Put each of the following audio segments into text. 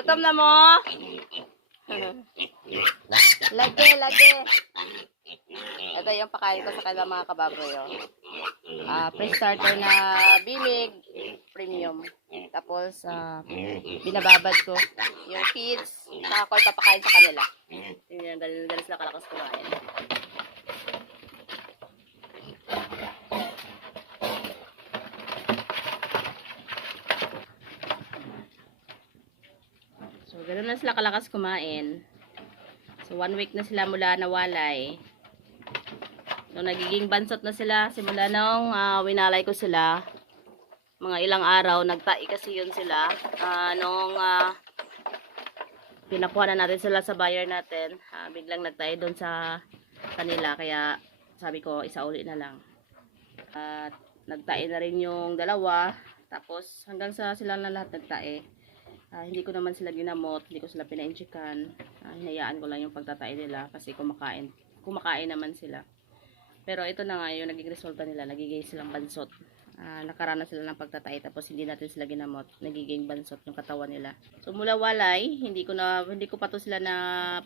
Gutom na mo? lagi, lagi. Ito yung pakain ko sa kanila mga kababroy. Oh. Ah, pre-starter na bimig, premium. Tapos, ah, binababad ko yung feeds, saka ko ipapakain sa kanila. Yun dahil dahil sila kalakas kumain. Ganun na sila kalakas kumain. So, one week na sila mula nawalay. So, nagiging bansot na sila simula nung ah, winalay ko sila. Mga ilang araw, nagtai kasi yun sila. Ah, nung ah, pinakuha na natin sila sa buyer natin, ah, biglang nagtai doon sa kanila. Kaya, sabi ko, isa uli na lang. At, nagtai na rin yung dalawa. Tapos, hanggang sa sila na lahat nagtai. Ah, hindi ko naman sila ginamot, hindi ko sila pinainchikan. Ah, hinayaan ko lang yung pagtatay nila kasi kumakain. Kumakain naman sila. Pero ito na nga yung naging resulta nila, nagiging silang bansot. Ah, nakaranas sila ng pagtatay tapos hindi natin sila ginamot, nagiging bansot yung katawan nila. So mula walay, hindi ko na hindi ko pa to sila na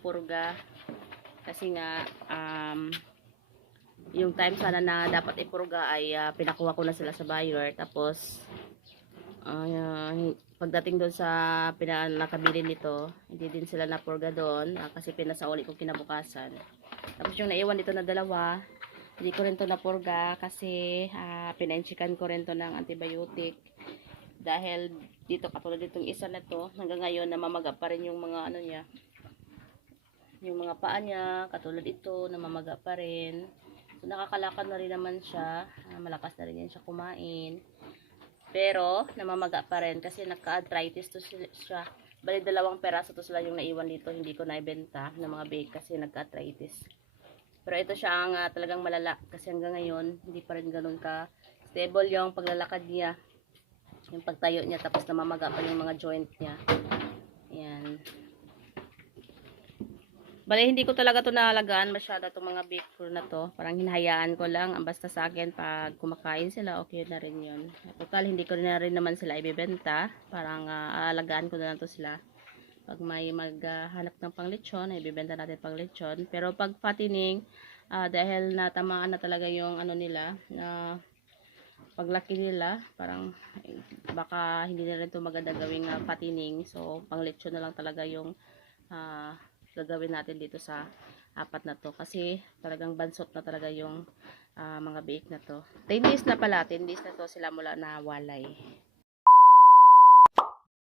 purga kasi nga um, yung time sana na dapat ipurga ay ah, pinakuha ko na sila sa buyer tapos Ah, pagdating doon sa pinakabili nito, hindi din sila napurga doon ah, kasi pinasauli ko kinabukasan. Tapos yung naiwan dito na dalawa, hindi ko rin to napurga kasi ah, pinainchikan ko rin to ng antibiotic. Dahil dito katulad ditong isa na to, hanggang ngayon namamaga pa rin yung mga ano niya. Yung mga paa niya, katulad ito, namamaga pa rin. So nakakalakad na rin naman siya, ah, malakas na rin yan siya kumain. Pero, namamaga pa rin kasi nagka-arthritis to si- siya. Bali, dalawang peraso to sila yung naiwan dito. Hindi ko naibenta ng mga bake kasi nagka-arthritis. Pero ito siya ang ah, talagang malala kasi hanggang ngayon, hindi pa rin ganun ka stable yung paglalakad niya. Yung pagtayo niya tapos namamaga pa yung mga joint niya. Ayan. Bali, hindi ko talaga to naalagaan masyado itong mga bake fruit na to. Parang hinahayaan ko lang. Ang basta sa akin, pag kumakain sila, okay na rin yun. Total, hindi ko na rin naman sila ibibenta. Parang ah, aalagaan ko na lang to sila. Pag may maghanap ng panglechon, ibibenta natin panglechon. Pero pag fattening, ah, dahil natamaan na talaga yung ano nila, na paglaki nila, parang eh, baka hindi na rin to maganda gawing ah, fattening. So, panglechon na lang talaga yung ah, gagawin natin dito sa apat na to. Kasi talagang bansot na talaga yung ah, mga bake na to. 10 days na pala 10 days na to sila mula na walay